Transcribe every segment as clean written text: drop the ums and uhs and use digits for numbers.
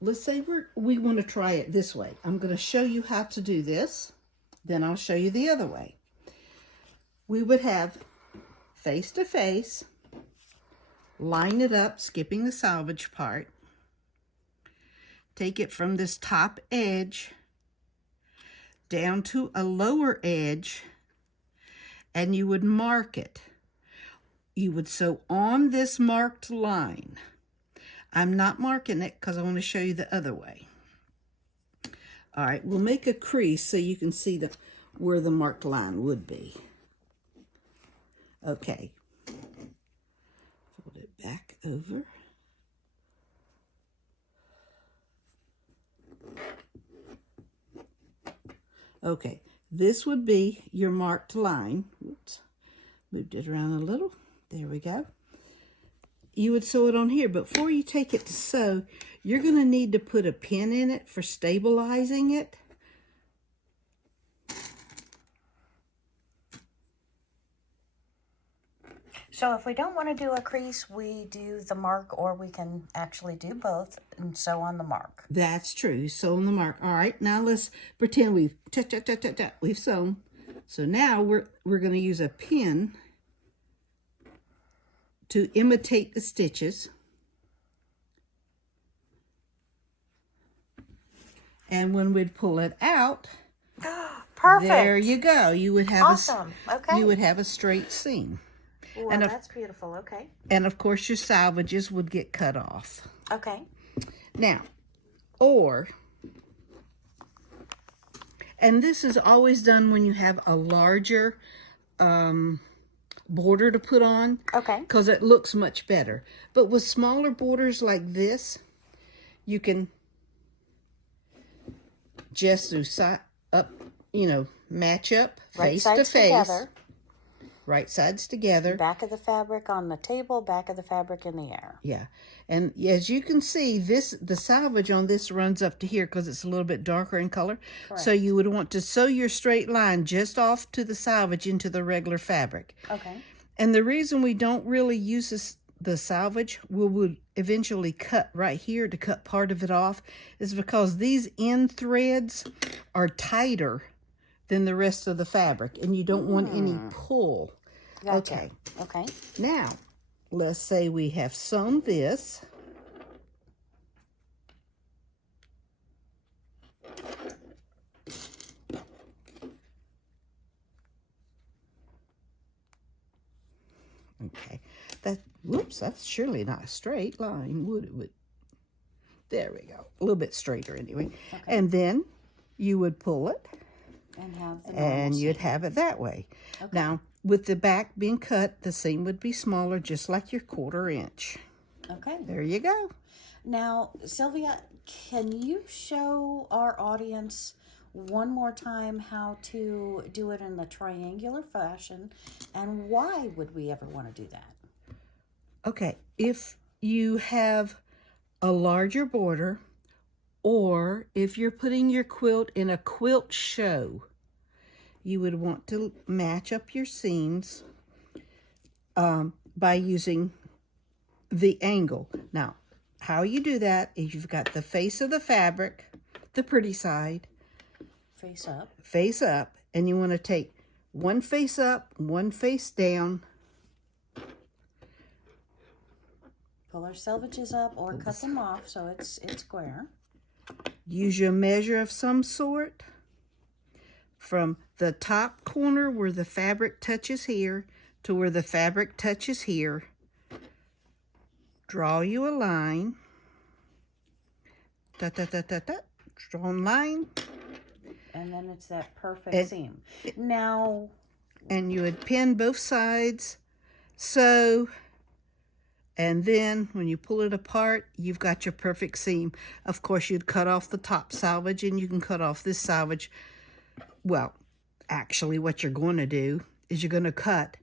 let's say we want to try it this way. I'm going to show you how to do this. Then I'll show you the other way. We would have face to face, line it up, skipping the salvage part. Take it from this top edge down to a lower edge, and you would mark it. You would sew on this marked line. I'm not marking it because I want to show you the other way. All right, we'll make a crease so you can see where the marked line would be. Okay. Fold it back over. Okay, this would be your marked line. Oops, moved it around a little. There we go. You would sew it on here, but before you take it to sew, you're going to need to put a pin in it for stabilizing it. So if we don't want to do a crease, we do the mark, or we can actually do both and sew on the mark. That's true. Sew on the mark. All right, now let's pretend we've we've sewn. So now we're going to use a pin to imitate the stitches. And when we'd pull it out, perfect. There you go. You would have awesome. Okay. You would have a straight seam. Well, and that's beautiful. Okay. And of course, your salvages would get cut off. Okay. Now, and this is always done when you have a larger border to put on. Okay. Because it looks much better. But with smaller borders like this, you can just do match up, face to face. Together. Right sides together. Back of the fabric on the table, back of the fabric in the air. Yeah. And as you can see, the salvage on this runs up to here because it's a little bit darker in color. Correct. So you would want to sew your straight line just off to the salvage into the regular fabric. Okay. And the reason we don't really use the salvage, we would eventually cut right here to cut part of it off, is because these end threads are tighter than the rest of the fabric, and you don't want any pull. Gotcha. Okay. Okay. Now, let's say we have sewn this. Okay. That's surely not a straight line, would it? There we go. A little bit straighter anyway. Okay. And then you would pull it. And you'd have it that way. Okay. Now, with the back being cut, the seam would be smaller, just like your 1/4 inch. Okay. There you go. Now, Sylvia, can you show our audience one more time how to do it in the triangular fashion, and why would we ever want to do that? Okay. If you have a larger border, or if you're putting your quilt in a quilt show, you would want to match up your seams by using the angle. Now, how you do that is you've got the face of the fabric, the pretty side. Face up. Face up, and you want to take one face up, one face down. Pull our selvages up or cut them off so it's square. Use your measure of some sort. From the top corner where the fabric touches here to where the fabric touches here, draw you a line. Draw a line. And then it's that perfect seam. Now. And you would pin both sides, sew, and then when you pull it apart, you've got your perfect seam. Of course, you'd cut off the top salvage, and you can cut off this salvage. Well, actually, what you're going to do is you're going to cut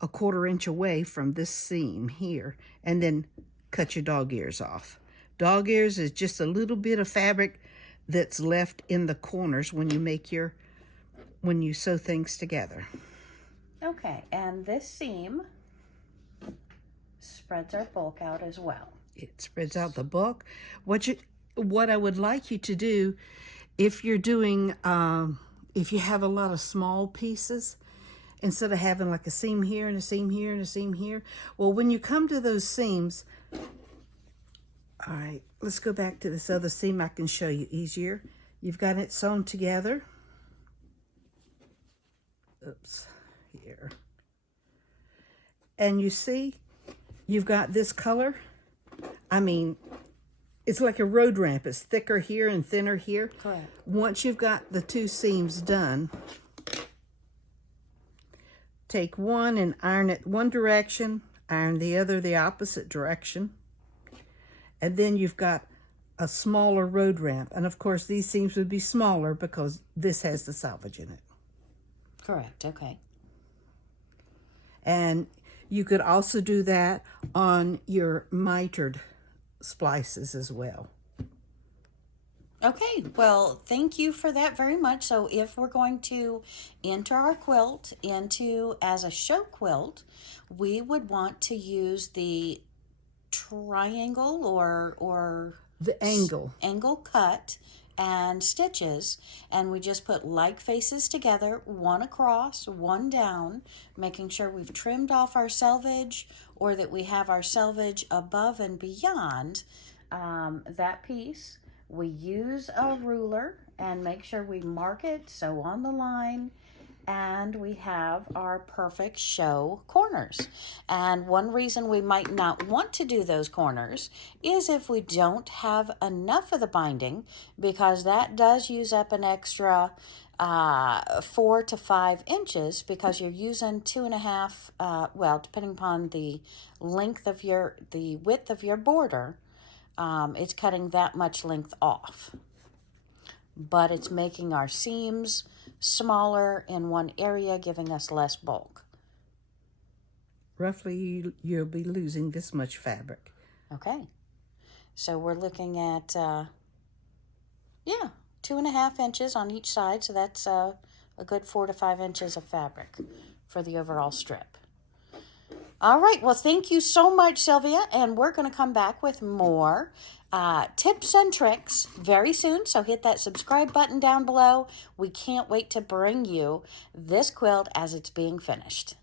a 1/4 inch away from this seam here, and then cut your dog ears off. Dog ears is just a little bit of fabric that's left in the corners when you sew things together. Okay, and this seam spreads our bulk out as well. It spreads out the bulk. What what I would like you to do, if you're doing, if you have a lot of small pieces, instead of having like a seam here and a seam here and a seam here, well, when you come to those seams, all right, let's go back to this other seam. I can show you easier. You've got it sewn together. Oops, here. And you see, you've got this color. I mean, it's like a road ramp. It's thicker here and thinner here. Correct. Once you've got the two seams done, take one and iron it one direction, iron the other the opposite direction. And then you've got a smaller road ramp. And of course, these seams would be smaller because this has the selvage in it. Correct. Okay. And you could also do that on your mitered splices as well. Okay, well, thank you for that very much. So if we're going to enter our quilt into as a show quilt, we would want to use the triangle or The angle. angle cut and stitches, and we just put like faces together, one across, one down, making sure we've trimmed off our selvage or that we have our selvage above and beyond that piece. We use a ruler and make sure we mark it so on the line, and we have our perfect show corners. And one reason we might not want to do those corners is if we don't have enough of the binding, because that does use up an extra 4 to 5 inches, because you're using 2.5, well, depending upon the width of your border, it's cutting that much length off. But it's making our seams smaller in one area, giving us less bulk. Roughly, you'll be losing this much fabric. Okay. So we're looking at, 2.5 inches on each side. So that's a good 4 to 5 inches of fabric for the overall strip. All right. Well, thank you so much, Sylvia. And we're going to come back with more tips and tricks very soon. So hit that subscribe button down below. We can't wait to bring you this quilt as it's being finished.